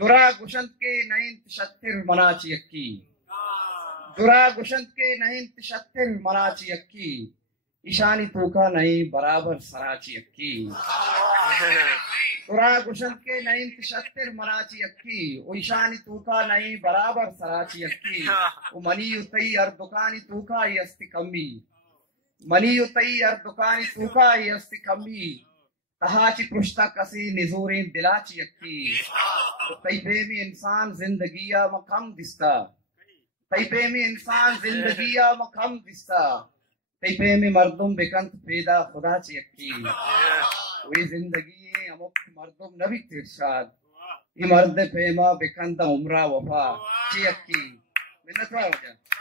दुरा गुशंत के नहीं शत्तिर मनाची यक्की दुरा गुशंत के नहीं शत्तिर मनाची यक्की ईशानी तूका नहीं बराबर सराची यक्की दुरा गुशंत के नहीं शत्तिर मनाची यक्की ईशानी तूका नहीं बराबर सराची यक्की मनी युतई अर दुकानी तूका यस्ति कमी मनी युतई अर दुकानी तूका यस्ति कमी तहाची पुश्ता कसी निजूरी दिलाची यक्की तैबे में इंसान जिंदगिया मकम दिस्ता तैबे में इंसान जिंदगिया मकम दिस्ता तैबे में मर्दुम बेकंत पैदा खुदा ची यक्की वही जिंदगी अमुक मर्दुम नबी तिरशाद ये मर्द पेमा बेकंत उम्रा वफा ची यक्की मिन्नत वजह